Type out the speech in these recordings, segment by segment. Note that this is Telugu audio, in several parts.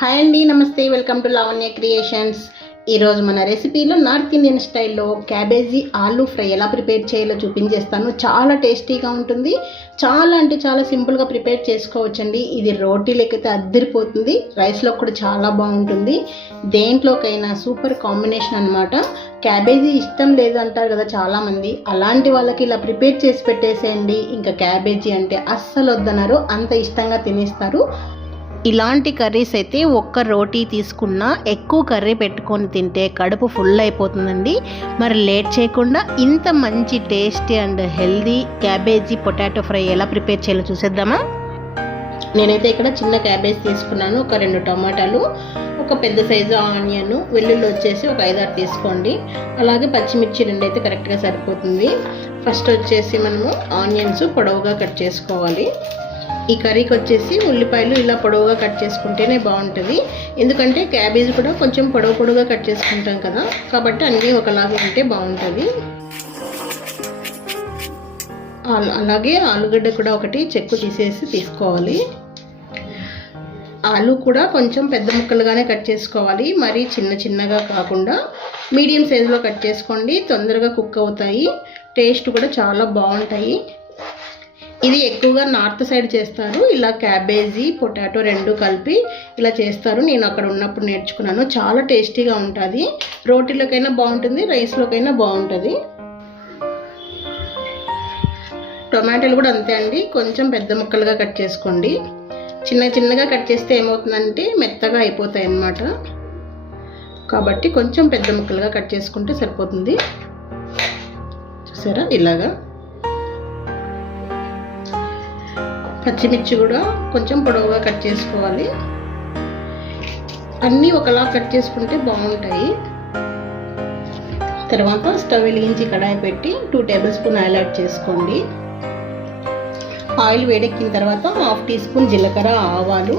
హాయ్ అండి నమస్తే. వెల్కమ్ టు లావణ్య క్రియేషన్స్ ఈరోజు మన రెసిపీలో నార్త్ ఇండియన్ స్టైల్లో క్యాబేజీ ఆలూ ఫ్రై ఎలా ప్రిపేర్ చేయాలో చూపించేస్తాను. చాలా టేస్టీగా ఉంటుంది. చాలా అంటే చాలా సింపుల్గా ప్రిపేర్ చేసుకోవచ్చండి. ఇది రోటీలకైతే అద్దరిపోతుంది. రైస్లో కూడా చాలా బాగుంటుంది. దేంట్లోకైనా సూపర్ కాంబినేషన్ అనమాట క్యాబేజీ ఇష్టం లేదు అంటారు కదా చాలామంది. అలాంటి వాళ్ళకి ఇలా ప్రిపేర్ చేసి పెట్టేసేయండి. ఇంకా క్యాబేజీ అంటే అస్సలు వద్దన్నారు అంత ఇష్టంగా తినేస్తారు. ఇలాంటి కర్రీస్ అయితే ఒక్క రోటీ తీసుకున్నా ఎక్కువ కర్రీ పెట్టుకొని తింటే కడుపు ఫుల్ అయిపోతుందండి. మరి లేట్ చేయకుండా ఇంత మంచి tasty and healthy cabbage potato fry ఎలా ప్రిపేర్ చేయాలో చూసేద్దామా? నేనైతే ఇక్కడ చిన్న క్యాబేజ్ తీసుకున్నాను ఒక రెండు టమాటాలు ఒక పెద్ద సైజు ఆనియన్ వెల్లుల్లి వచ్చేసి ఒక ఐదారు తీసుకోండి. అలాగే పచ్చిమిర్చి రెండు అయితే కరెక్ట్గా సరిపోతుంది. ఫస్ట్ వచ్చేసి మనము ఆనియన్స్ పొడవుగా కట్ చేసుకోవాలి. ఈ కర్రీకి వచ్చేసి ఉల్లిపాయలు ఇలా పొడవుగా కట్ చేసుకుంటేనే బాగుంటుంది. ఎందుకంటే క్యాబేజ్ కూడా కొంచెం పొడవు పొడవుగా కట్ చేసుకుంటాం కదా. కాబట్టి అన్నీ ఒకలాగా ఉంటే బాగుంటుంది. అలాగే ఆలుగడ్డ కూడా ఒకటి చెక్కు తీసేసి తీసుకోవాలి. ఆలు కూడా కొంచెం పెద్ద ముక్కలుగానే కట్ చేసుకోవాలి. మరీ చిన్న చిన్నగా కాకుండా మీడియం సైజులో కట్ చేసుకోండి. తొందరగా కుక్ అవుతాయి. టేస్ట్ కూడా చాలా బాగుంటాయి. ఇది ఎక్కువగా నార్త్ సైడ్ చేస్తారు. ఇలా క్యాబేజీ పొటాటో రెండు కలిపి ఇలా చేస్తారు. నేను అక్కడ ఉన్నప్పుడు నేర్చుకున్నాను. చాలా టేస్టీగా ఉంటుంది. రోటీలోకైనా బాగుంటుంది రైస్లోకైనా బాగుంటుంది. టొమాటోలు కూడా అంతే అండి. కొంచెం పెద్ద ముక్కలుగా కట్ చేసుకోండి. చిన్న చిన్నగా కట్ చేస్తే ఏమవుతుందంటే మెత్తగా అయిపోతాయి అన్నమాట. కాబట్టి కొంచెం పెద్ద ముక్కలుగా కట్ చేసుకుంటే సరిపోతుంది. చూసారా? ఇలాగా. పచ్చిమిర్చి కూడా కొంచెం పొడవుగా కట్ చేసుకోవాలి. అన్నీ ఒకలా కట్ చేసుకుంటే బాగుంటాయి. తర్వాత స్టవ్ వెలిగించి కడాయి పెట్టి two tablespoon oil add చేసుకోండి. ఆయిల్ వేడెక్కిన తర్వాత హాఫ్ టీ స్పూన్ జీలకర్ర ఆవాలు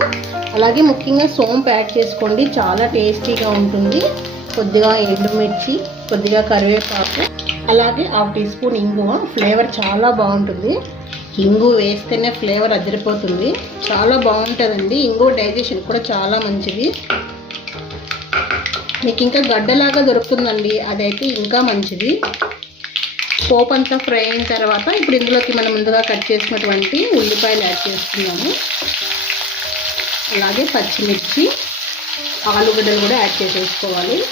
అలాగే ముఖ్యంగా సోంపు యాడ్ చేసుకోండి. చాలా టేస్టీగా ఉంటుంది. కొద్దిగా ఎండుమిర్చి కొద్దిగా కరివేపాకు అలాగే హాఫ్ టీ స్పూన్ ఇంగువ. ఫ్లేవర్ చాలా బాగుంటుంది. ఇంగు వేస్తేనే ఫ్లేవర్ అదిరిపోతుంది. చాలా బాగుంటుందండి. ఇంగు డైజెషన్ కూడా చాలా మంచిది. మీకు ఇంకా గడ్డలాగా దొరుకుతుందండి. అదైతే ఇంకా మంచిది. పోప్ అంతా ఫ్రై అయిన తర్వాత ఇప్పుడు ఇందులోకి మనం ముందుగా కట్ చేసినటువంటి ఉల్లిపాయలు యాడ్ చేసుకున్నాము. అలాగే పచ్చిమిర్చి ఆలుగడ్డలు కూడా యాడ్ చేసేసుకోవాలి.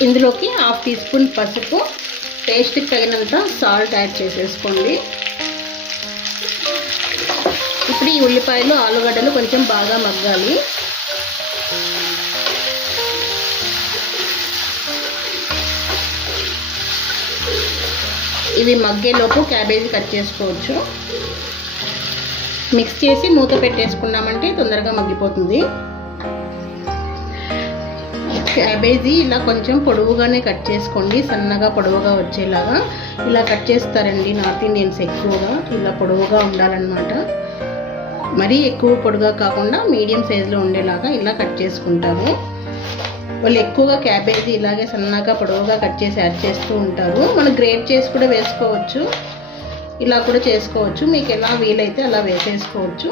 ఇందులోకి హాఫ్ టీ స్పూన్ పసుపు టేస్ట్కి తగినంత సాల్ట్ యాడ్ చేసేసుకోండి. ఇప్పుడు ఈ ఉల్లిపాయలు ఆలుగడ్డలు కొంచెం బాగా మగ్గాలి. ఇవి మగ్గేలోపు క్యాబేజీ కట్ చేసుకోవచ్చు. మిక్స్ చేసి మూత పెట్టేసుకున్నామంటే తొందరగా మగ్గిపోతుంది. క్యాబేజీ ఇలా కొంచెం పొడవుగానే కట్ చేసుకోండి సన్నగా పొడవుగా వచ్చేలాగా. ఇలా కట్ చేస్తారండి నార్త్ ఇండియన్స్ ఎక్కువగా ఇలా పొడవుగా ఉండాలన్నమాట. మరీ ఎక్కువ పొడుగా కాకుండా మీడియం సైజులో ఉండేలాగా ఇలా కట్ చేసుకుంటారు. వాళ్ళు ఎక్కువగా క్యాబేజీ ఇలాగే సన్నగా పొడవుగా కట్ చేసి యాడ్ చేస్తూ ఉంటారు. మనం గ్రేట్ చేసి కూడా వేసుకోవచ్చు. ఇలా కూడా చేసుకోవచ్చు. మీకు ఎలా వీలైతే అలా వేసేసుకోవచ్చు.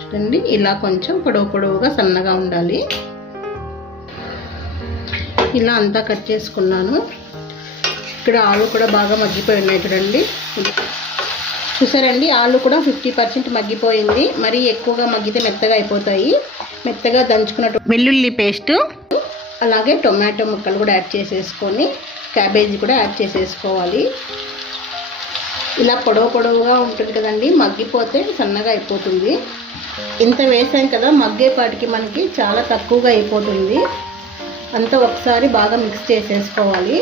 చూడండి ఇలా కొంచెం పొడవు పొడవుగా సన్నగా ఉండాలి. ఇలా అంతా కట్ చేసుకున్నాను. ఇక్కడ ఆలు కూడా బాగా మగ్గిపోయి ఉన్నాయి చూడండి. చూసారండి? ఆలు కూడా ఫిఫ్టీ పర్సెంట్ మగ్గిపోయింది. మరీ ఎక్కువగా మగ్గితే మెత్తగా అయిపోతాయి. మెత్తగా దంచుకున్నట్టు వెల్లుల్లి పేస్ట్. అలాగే టొమాటో ముక్కలు కూడా యాడ్ చేసేసుకొని క్యాబేజీ కూడా యాడ్ చేసేసుకోవాలి. ఇలా పొడవు పొడవుగా ఉంటుంది కదండి? మగ్గిపోతే సన్నగా అయిపోతుంది. ఇంత వేసాం కదా మగ్గేపాటికి మనకి చాలా తక్కువగా అయిపోతుంది. అంతా ఒకసారి బాగా మిక్స్ చేసేసుకోవాలి.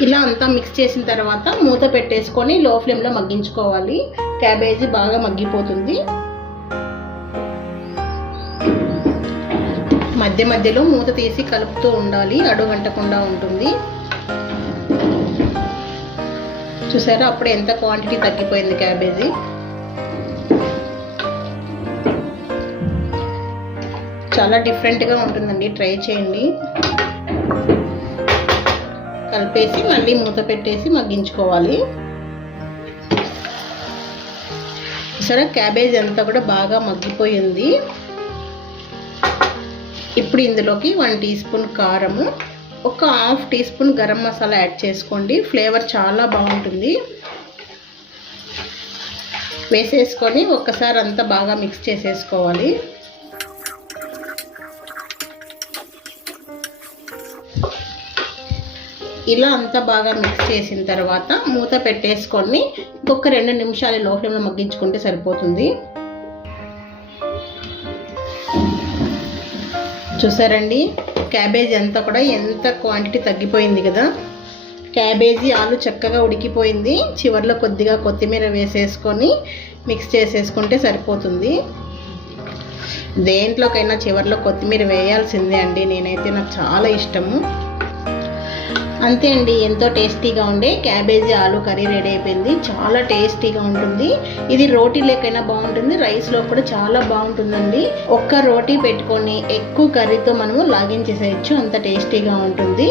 ఇలా అంతా మిక్స్ చేసిన తర్వాత మూత పెట్టేసుకొని లో ఫ్లేమ్లో మగ్గించుకోవాలి. క్యాబేజీ బాగా మగ్గిపోతుంది. మధ్య మధ్యలో మూత తీసి కలుపుతూ ఉండాలి. అడుగంటకుండా ఉంటుంది. చూసారా? అప్పుడు ఎంత క్వాంటిటీ తగ్గిపోయింది క్యాబేజీ? చాలా డిఫరెంట్గా ఉంటుందండి. ట్రై చేయండి. కలిపేసి మళ్ళీ మూత పెట్టేసి మగ్గించుకోవాలి. సరే క్యాబేజ్ అంతా కూడా బాగా మగ్గిపోయింది. ఇప్పుడు ఇందులోకి వన్ టీ స్పూన్ కారము ఒక half teaspoon garam masala add చేసుకోండి. ఫ్లేవర్ చాలా బాగుంటుంది. వేసేసుకొని ఒక్కసారి అంతా బాగా మిక్స్ చేసేసుకోవాలి. ఇలా అంతా బాగా మిక్స్ చేసిన తర్వాత మూత పెట్టేసుకొని ఇంకొక రెండు నిమిషాలు లో ఫ్లేమ్లో మగ్గించుకుంటే సరిపోతుంది. చూసారండి? క్యాబేజీ అంతా కూడా ఎంత క్వాంటిటీ తగ్గిపోయింది కదా? క్యాబేజీ ఆలు చక్కగా ఉడికిపోయింది. చివరిలో కొద్దిగా కొత్తిమీర వేసేసుకొని మిక్స్ చేసేసుకుంటే సరిపోతుంది. దేంట్లోకైనా చివరిలో కొత్తిమీర వేయాల్సిందే అండి. నేనైతే నాకు చాలా ఇష్టము. అంతే అండి ఎంతో టేస్టీగా ఉండే క్యాబేజీ ఆలు కర్రీ రెడీ అయిపోయింది. చాలా టేస్టీగా ఉంటుంది. ఇది రోటీ లేకైనా బాగుంటుంది రైస్లో కూడా చాలా బాగుంటుందండి. ఒక్క రోటీ పెట్టుకొని ఎక్కువ కర్రీతో మనము లాగిన్ చేసేయచ్చు అంత టేస్టీగా ఉంటుంది.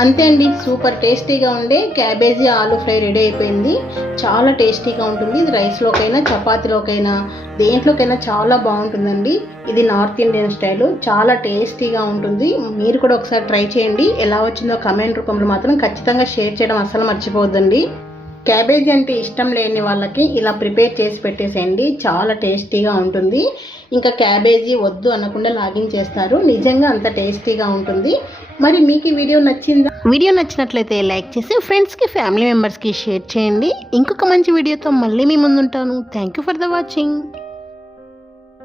అంతే అండి సూపర్ టేస్టీగా ఉండే క్యాబేజీ ఆలు ఫ్రై రెడీ అయిపోయింది. చాలా టేస్టీగా ఉంటుంది. ఇది రైస్లోకైనా చపాతీలోకైనా దేంట్లోకైనా చాలా బాగుంటుందండి. ఇది నార్త్ ఇండియన్ స్టైల్. చాలా టేస్టీగా ఉంటుంది. మీరు కూడా ఒకసారి ట్రై చేయండి. ఎలా వచ్చిందో కమెంట్ రూపంలో మాత్రం ఖచ్చితంగా షేర్ చేయడం అస్సలు మర్చిపోవద్దండి. క్యాబేజీ అంటే ఇష్టం లేని వాళ్ళకి ఇలా ప్రిపేర్ చేసి పెట్టేసేయండి. చాలా టేస్టీగా ఉంటుంది. ఇంకా క్యాబేజీ వద్దు అనకుండా లాగిన్ చేస్తారు. నిజంగా అంత టేస్టీగా ఉంటుంది. మరి మీకు ఈ వీడియో నచ్చిందా? వీడియో నచ్చినట్లయితే లైక్ చేసి ఫ్రెండ్స్కి ఫ్యామిలీ మెంబర్స్కి షేర్ చేయండి. ఇంకొక మంచి వీడియోతో మళ్ళీ మీ ముందుంటాను. Thank you for the watching